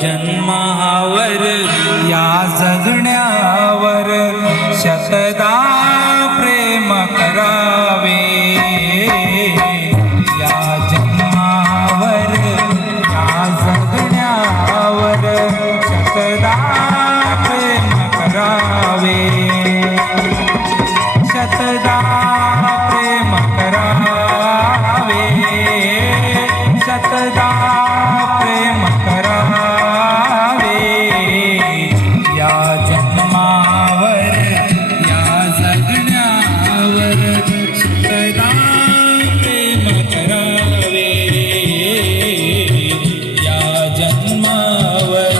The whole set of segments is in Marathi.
जन्मावर या जगण्यावर शतदा प्रेम करावे. या जन्मावर या जगण्यावर शतदा प्रेम करावे. शतदा प्रेम करावे. शतदा प्रेम करावे. या जन्मावर या जगण्यावर शतदा प्रेम करावे. या जन्मावर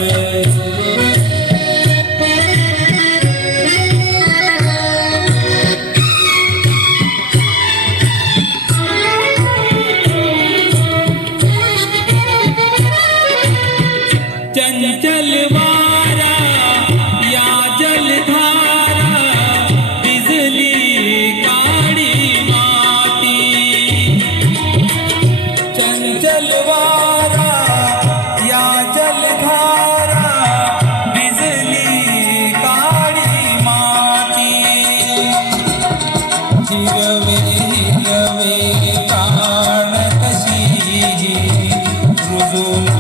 चंचल वारा या जलधारा भिजली काळी माती. चंचल वारा या जलधारा भिजली काळी माती. हिरवे हिरवे प्राण कशी रुजून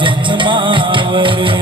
जन्मावर